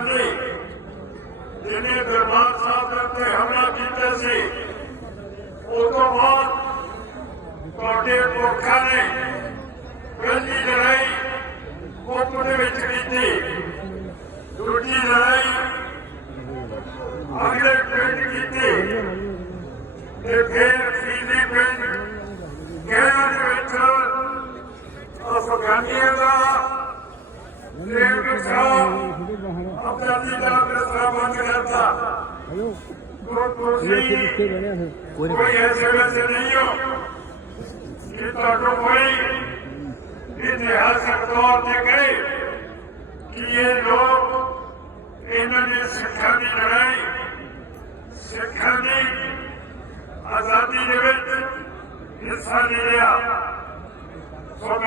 ਗਾਂਧੀ ਜਿਹਨੇ ਦਰਬਾਰ ਸਾਹਿਬ ਦੇ ਉੱਤੇ ਹਮਲਾ ਕੀਤਾ ਸੀ ਉਹ ਤੋਂ ਬਾਅਦ ਤੁਹਾਡੇ ਪੁਰਖਾਂ ਨੇ ਪਹਿਲੀ ਲੜਾਈ ਮੁੱਖ ਦੇ ਵਿੱਚ ਕੀਤੀ। ਦੂਜੀ ਲੜਾਈ ਅਗਲੇ ਪਿੰਡ ਕੀਤੀ ਤੇ ਫਿਰ ਫੀਦੀ ਪਿੰਡ ਗਹਿਰਾ ਦੇ ਵਿੱਚ ਅਫਗਾਨੀਆਂ ਦਾ ਲੇਕਿਨ ਸਾਹਿਬ ਅਫਗਾਨੀ ਦਾ ਰਸਤਾ ਬੰਦ ਕਰਤਾ तो ਤੁਸੀਂ ਕੋਈ ਐਸੇ ਵੈਸੇ ਨਹੀਂ ਹੋ ਕਿ ਤੁਹਾਨੂੰ ਕੋਈ ਇਤਿਹਾਸਕ ਤੌਰ ਤੇ ਕਹੇ ਕਿ ਇਹ ਲੋਕ ਇਹਨਾਂ ਨੇ ਸਿੱਖਾਂ ਦੀ ਲੜਾਈ ਸਿੱਖਾਂ ਦੀ ਆਜ਼ਾਦੀ ਦੇ ਵਿੱਚ ਹਿੱਸਾ ਨਹੀਂ ਲਿਆ ਸੋ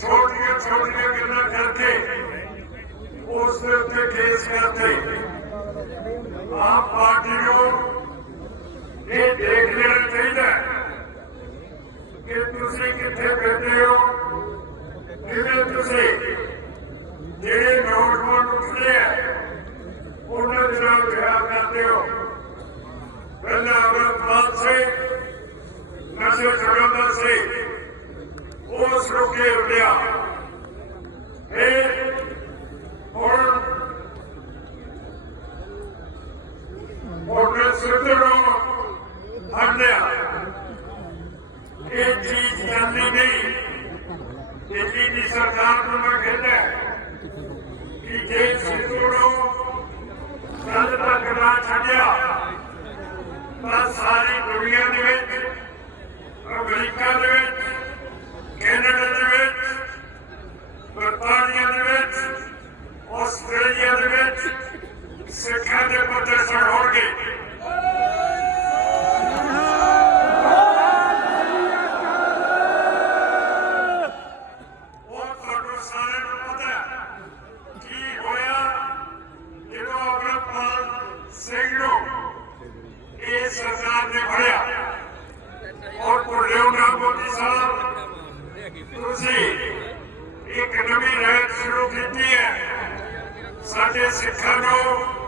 ਛੋਟੀਆਂ ਛੋਟੀਆਂ ਗੱਲਾਂ ਕਰਕੇ ਉਸ ਦੇ ਉੱਤੇ ਕੇਸ ਕਰਦੇ ਆਪ ਪਾਰਟੀ ਨੂੰ ਇਹ ਦੇਖ ਲੈਣਾ ਚਾਹੀਦਾ ਹੈ ਕਿ ਤੁਸੀਂ ਕਿੱਥੇ ਫਿਰਦੇ ਹੋ, ਕਿਵੇਂ ਤੁਸੀਂ, ਜਿਹੜੇ ਨੌਜਵਾਨ ਉੱਠਦੇ ਆ ਉਹਨਾਂ ਦੇ ਨਾਲ ਵਿਆਹ ਕਰਦੇ ਹੋ। ਪਹਿਲਾਂ ਅਮਰਪਾਲ ਸਿੰਘ, ਨਸ਼ੇ ਛੁਡਾਉਂਦਾ ਸੀ। ਉਸ ਨੂੰ ਕੇ ਉੱਡਿਆ ਇਹ ਹੁਣ ਉਹਨੇ ਸਿੱਧੇ ਨੂੰ ਫੜ ਲਿਆ ਇਹ ਚੀਜ਼ ਕਰਨੀ ਨਹੀਂ ਦਿੱਲੀ ਦੀ ਸਰਕਾਰ ਨੂੰ ਮੈਂ ਕਹਿੰਦਾ ਕਿ ਜੇ ਸਿੱਧੂ ਨੂੰ ਕੱਲ ਤੱਕ ਨਾ ਛੱਡਿਆ ਤਾਂ ਸਾਰੀ ਦੁਨੀਆ ਦੇ ਵਿੱਚ ਅਮਰੀਕਾ ਦੇ ਸਿੱਖਾਂ ਦੇ ਨੂੰ ਇਹ ਸਰਕਾਰ ਨੇ ਫੜਿਆ। ਔਰ ਭੁੱਲਿਓ ਨਾ ਮੋਦੀ ਸਾਹਿਬ। ਤੁਸੀਂ ਇੱਕ ਨਵੀਂ ਰਾਇਤ ਸ਼ੁਰੂ ਕੀਤੀ ਹੈ। ਸਾਡੇ ਸਿੱਖਾਂ ਨੂੰ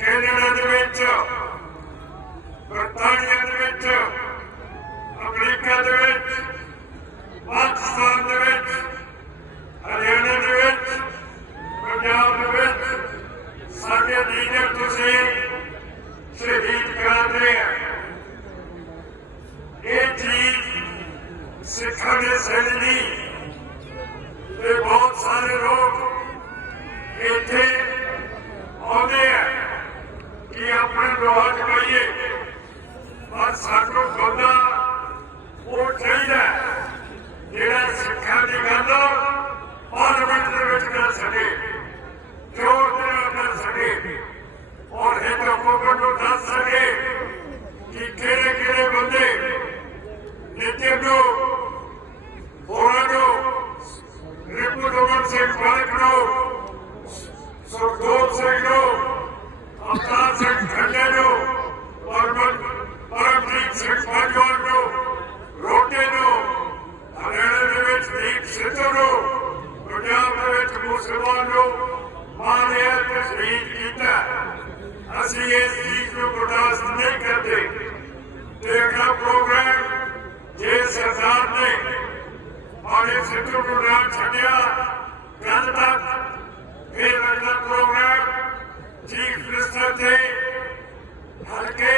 ਕੈਨੇਡਾ ਦੇ ਵਿੱਚ, ਬਰਤਾਨੀਆ ਦੇ ਵਿੱਚ, ਅਮਰੀਕਾ ਦੇ ਵਿੱਚ, ਪਾਕਿਸਤਾਨ ਦੇ ਵਿੱਚ, ਹਰਿਆਣਾ ਦੇ ਵਿੱਚ, ਪੰਜਾਬ ਦੇ ਵਿੱਚ ਸਾਡੇ ਲੀਡਰ ਤੁਸੀਂ ਸ਼ਹੀਦ ਕਰਾਉਂਦੇ ਆ। ਇਹ ਚੀਜ਼ ਸਿੱਖਾਂ ਦੇ ਸਿਰ ਤੇ ਬਹੁਤ ਸਾਰੇ ਲੋਕ ਇੱਥੇ ਆਉਂਦੇ ਆ। ਕਿ ਆਪਣੇ ਦੁਆਰ ਪਾਈਏ। ਪਰ ਸਾਨੂੰ ਖੁਦਾ ਉਹ ਚਾਹੀਦਾ ਜਿਹੜਾ ਸਿੱਖਾਂ ਦੀ ਗੱਲ ਪਾਰਲੀਮੈਂਟ ਦੇ ਵਿੱਚ ਕਰ ਸਕੇ। ਜੋ ਹਰਿਆਣਾ ਦੇ ਵਿੱਚ ਦੀਪ ਸਿੱਧੂ ਨੂੰ ਪੰਜਾਬ ਦੇ ਵਿੱਚ ਮੁਸਲਮਾਨ ਨੂੰ ਮਾਰਿਆ ਤੇ ਸ਼ਹੀਦ ਕੀਤਾ ਅਸੀਂ ਇਸ ਚੀਜ਼ ਨੂੰ ਬਰਦਾਸ਼ਤ ਨਹੀਂ ਕਰਦੇ ਤੇ ਅਗਲਾ ਪ੍ਰੋਗਰਾਮ ਜੇ ਸਰਕਾਰ ਨੇ ਆਲੇ ਸਿੱਧੂ ਨੂੰ ਨਾ ਛੱਡਿਆ ਕੱਲ ਤੱਕ ਫਿਰ ਅਗਲਾ ਪ੍ਰੋਗਰਾਮ ਚੀਫ ਮਿਨਿਸਟਰ ਦੇ ਹਲਕੇ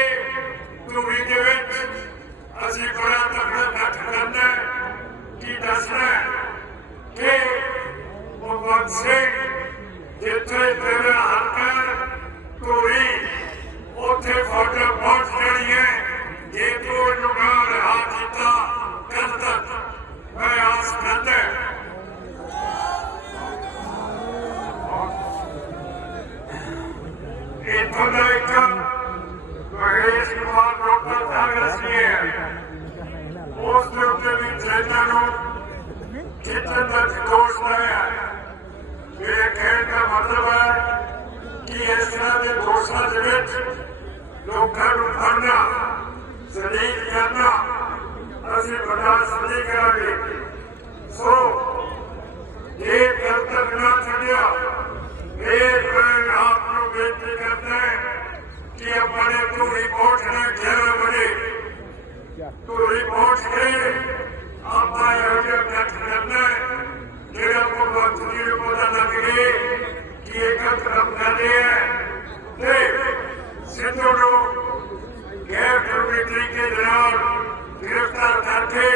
مغل جیت دوست دیا میرے کہنے کا مطلب ہے کہ اس طرح کے دوسرے پڑھنا سلیق لنا تو رپورٹ ہے آپ آئیڈیا کٹ کرنا ہے کو بہت لیے پتا لگے کہ یہ کٹ رب کرنے ہے سندھو غیر ضروری کے جناب گرفتار کر کے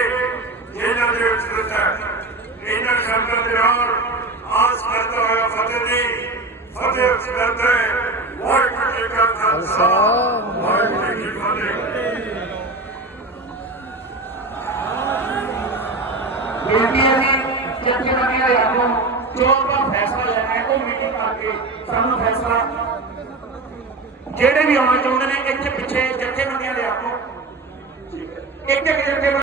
جیلوں کے ہوتا ہے انہوں شبد جناب آس کرتا ہوا فتح دی فتح کرتا ہے وقت کا خالصہ ਜੋ ਆਪਾਂ ਫੈਸਲਾ ਲੈਣਾ ਹੈ ਉਹ ਮੀਟਿੰਗ ਕਰਕੇ ਸਾਨੂੰ ਫੈਸਲਾ ਜਿਹੜੇ ਵੀ ਆਉਣਾ ਚਾਹੁੰਦੇ ਨੇ ਇੱਥੇ ਪਿੱਛੇ ਜਥੇਬੰਦੀਆਂ ਦੇ ਆਗੂ, ਇੱਕ ਇੱਕ ਜਥੇਬੰਦੀ